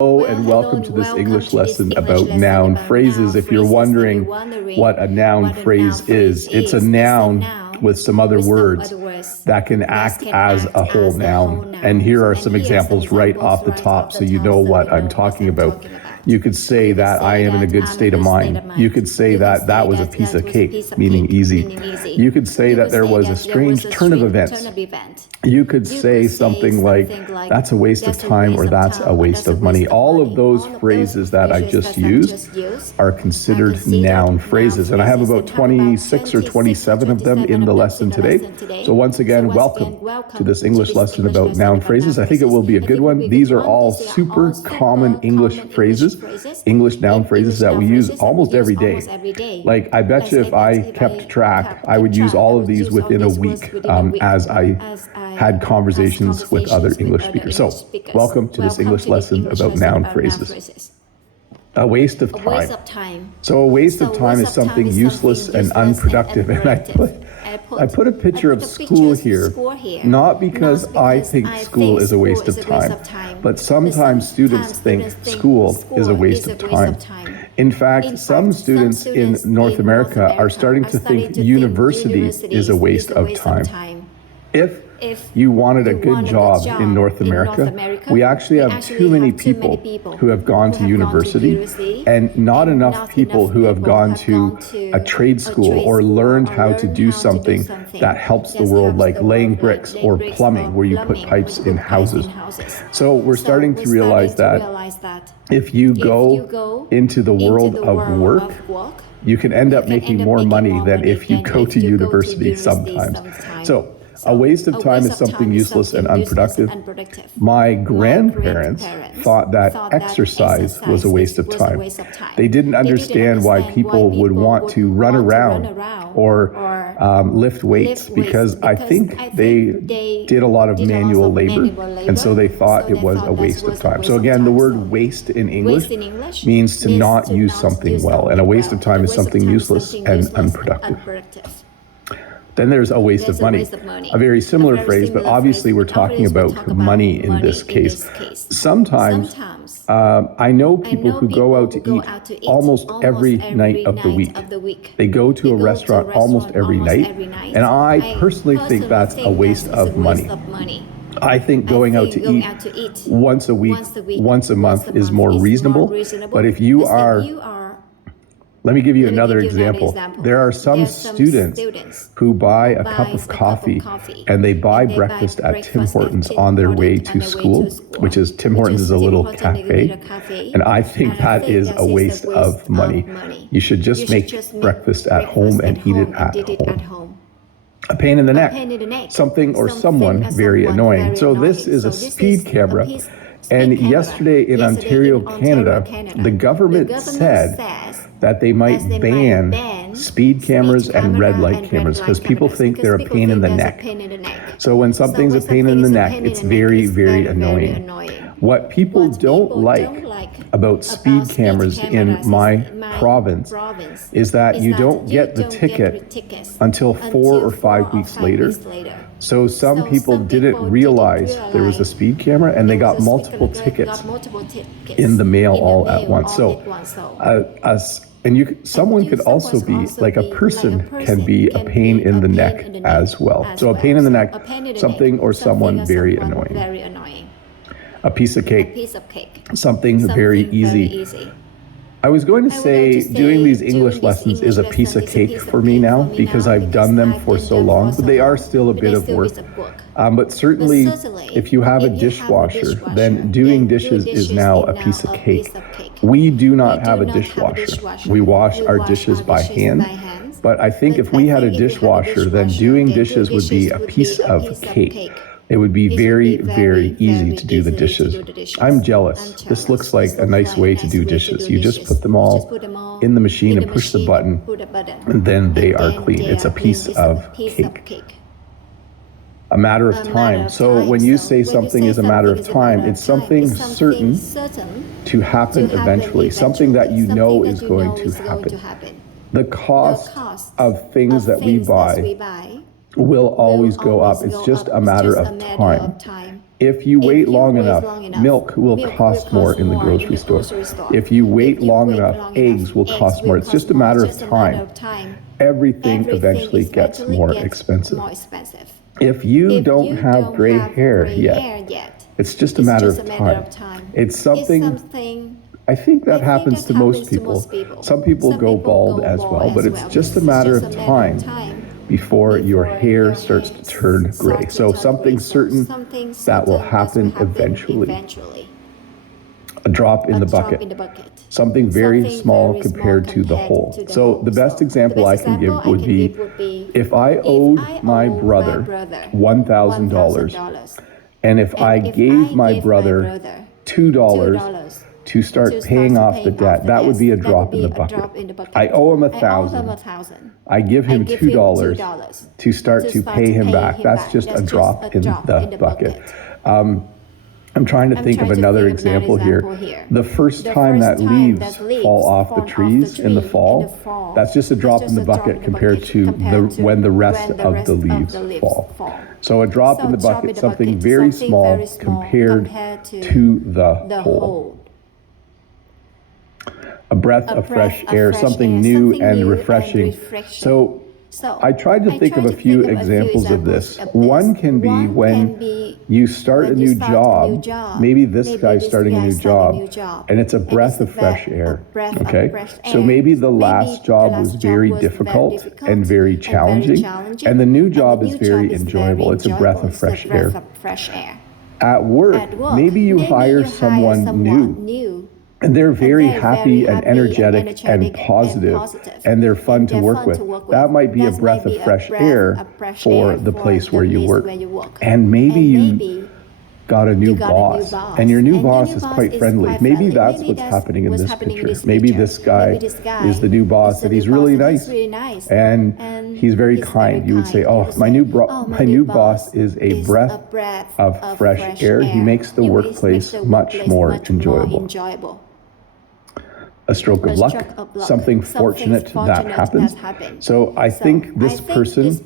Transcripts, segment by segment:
Hello and welcome to this English lesson about noun phrases. If you're wondering what a noun phrase is, it's a noun with some other words that can act as a whole noun. And here are some examples right off the top so you know what I'm talking about. You could say that I am in a good state of mind. You could say that that was a piece of cake, meaning easy. You could say that there was a strange turn of events. You could say something like, that's a waste of time or that's a waste of money. All of those phrases that I just used are considered noun phrases. And I have about 26 or 27 of them in the lesson today. So once again, welcome to this English lesson about noun phrases. I think it will be a good one. These are all super common English phrases, English noun phrases that we use almost every day. Like, I bet you if I kept track, I would use all of these within a week as I had conversations with other English speakers. So, welcome to this English lesson about noun phrases. A waste of time. So a waste of time is something useless and unproductive. And I put a picture of school here, not because I think school is a waste of time, but sometimes students think school is a waste of time. In fact, some students in North America are starting to think university is a waste of time. If you wanted a good job in North America, we actually have too many people who have gone to university and not enough people who have gone to a trade school or learned how to do something that helps the world, like laying bricks or plumbing, where you put pipes in houses. So we're starting to realize that if you go into the world of work, you can end up making more money than if you go to university sometimes. So a waste of time is something useless and unproductive. My grandparents thought that exercise was a waste of time. They didn't understand why people would want to run around or lift weights, because I think they did a lot of manual labor, and so they thought it was a waste of time. So again, the word waste in English means to not use something well, and a waste of time is something useless and unproductive. Then there's a waste of money, a very similar phrase, but obviously we're talking about money in this case. Sometimes I know people who go out to eat almost every night of the week. They go to a restaurant almost every night, and I personally think that's a waste of money. I think going out to eat once a week, once a month is more reasonable, but if you are... Let me give you another example. There are some students who buy a cup of coffee and they buy breakfast at Tim Hortons on their way to school, which is, Tim Hortons is a little cafe, and I think that is a waste of money. You should just make breakfast at home and eat it at home. A pain in the neck, something or someone very annoying. So this is a speed camera. And yesterday in Ontario, Canada, the government said that they might ban speed cameras and red light cameras because people think they're a pain in the neck. So when something's a pain in the neck, it's very, very annoying. What people don't like about speed cameras in my province is that you don't get the ticket until 4 or 5 weeks later. So some people didn't realize there was a speed camera and they got multiple tickets in the mail all at once. So someone could also be, like a person can be a pain in the neck as well. So a pain in the neck, something or someone very annoying. A piece of cake, something very easy. I was going to say doing these English lessons is a piece of cake for me now because I've done them for so long, but they are still a bit of work. But certainly if you have a dishwasher, then doing dishes is now a piece of cake. We do not have a dishwasher. We wash our dishes by hand. But I think if we had a dishwasher, then doing dishes would be a piece of cake. It would be very, very easy to do the dishes. I'm jealous. This looks like a nice way to do dishes. You just put them all in the machine and push the button, and then they are clean. It's a piece of cake. A matter of time. So when you say something is a matter of time, it's something certain to happen eventually, something that you know is going to happen. The cost of things that we buy will always go up. It's just a matter of time. If you wait long enough, milk will cost more in the grocery store. If you wait long enough, eggs will cost more. It's just a matter of time. Everything eventually gets more expensive. If you don't have gray hair yet, it's just a matter of time. It's something, I think that happens to most people. Some people go bald as well, but it's just a matter of time before your hair starts to turn gray. So something certain that will happen eventually. A drop in the bucket. Something very small compared to the whole. So the best example I can give would be if I owed my brother $1,000, and if I gave my brother $2 to start paying off the debt, that would be a drop in the bucket. I owe him $1,000. I give him $2 to start to pay him back. That's just a drop in the bucket. I'm trying to think of another example here. The first time that leaves fall off the trees in the fall, that's just a drop in the bucket compared to when the rest of the leaves fall. So a drop in the bucket, something very small compared to the whole. A breath of fresh air, something new and refreshing. So I tried to think of a few examples of this. One can be when you start a new job, maybe this guy's starting a new job, and it's a breath of fresh air, okay? So maybe the last job was very difficult and very challenging, and the new job is very enjoyable. It's a breath of fresh air. At work, maybe you hire someone new, and they're very happy and energetic and positive, and they're fun to work with. That might be a breath of fresh air for the place where you work. And maybe you got a new boss, and your new boss is quite friendly. Maybe that's what's happening in this picture. Maybe this guy is the new boss, and he's really nice, and he's very kind. You would say, oh, my new boss is a breath of fresh air. He makes the workplace much more enjoyable. A stroke of luck, something fortunate that happens. So I think this person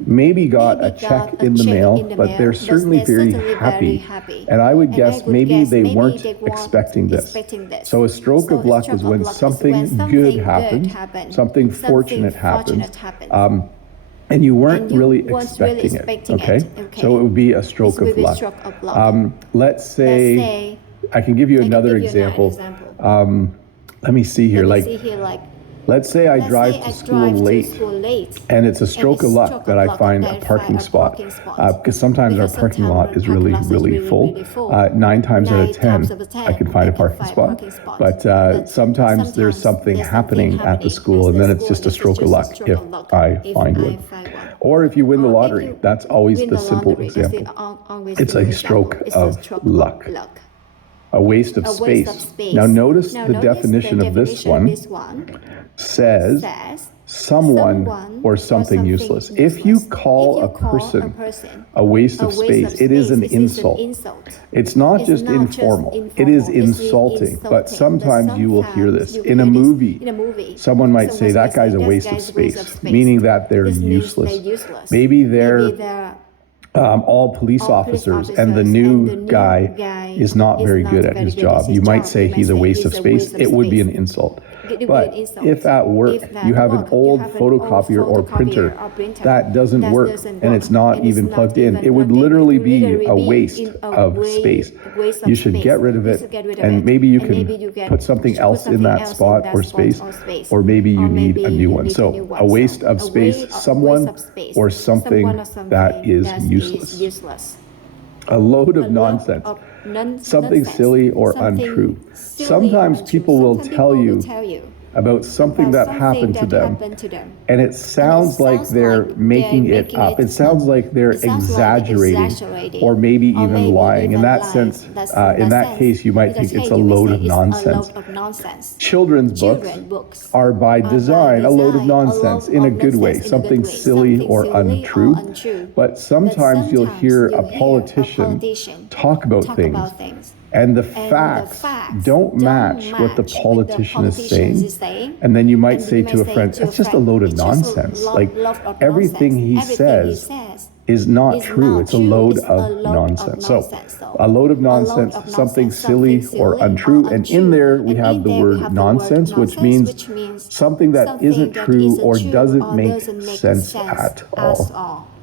maybe got a check in the mail, but they're certainly very happy. And I would guess maybe they weren't expecting this. So a stroke of luck is when something good happens, something fortunate happens, and you weren't really expecting it, okay? So it would be a stroke of luck. Let's say, I can give you another example. Let me see here, let's say I drive to school late, and it's a stroke of luck that I find a parking spot, because sometimes our parking lot is really, really full. 9 times out of 10, I can find a parking spot, but sometimes there's something happening at the school, and then it's just a stroke of luck if I find one. Or if you win the lottery, that's always the simple example. It's a stroke of luck. A waste of space. Now notice the definition of this one says someone or something useless. If you call a person a waste of space, it is an insult. It's not just informal, it is insulting. But sometimes you will hear this. In a movie, someone might say that guy's a waste of space, meaning that they're useless. Maybe they're all police officers, and the new guy is not very good at his job. You might say he's a waste of space. It would be an insult. But if at work you have an old photocopier or printer that doesn't work and it's not even plugged in, it would literally be a waste of space. You should get rid of it, and maybe you can put something else in that spot or space, or maybe you need a new one. So a waste of space, someone or something that is useless. A load of nonsense, something silly or untrue. Sometimes people will tell you about something that happened to them, and it sounds like they're making it up. It sounds like they're exaggerating or maybe even lying. In that sense, in that case, you might think it's a load of nonsense. Children's books are by design a load of nonsense in a good way, something silly or untrue. But sometimes you'll hear a politician talk about things, and the facts don't match what the politician is saying. And then you might say to a friend, it's just a load of nonsense. Like, everything he says is not true. It's a load of nonsense. So a load of nonsense, something silly or untrue. And in there we have the word nonsense, which means something that isn't true or doesn't make sense at all.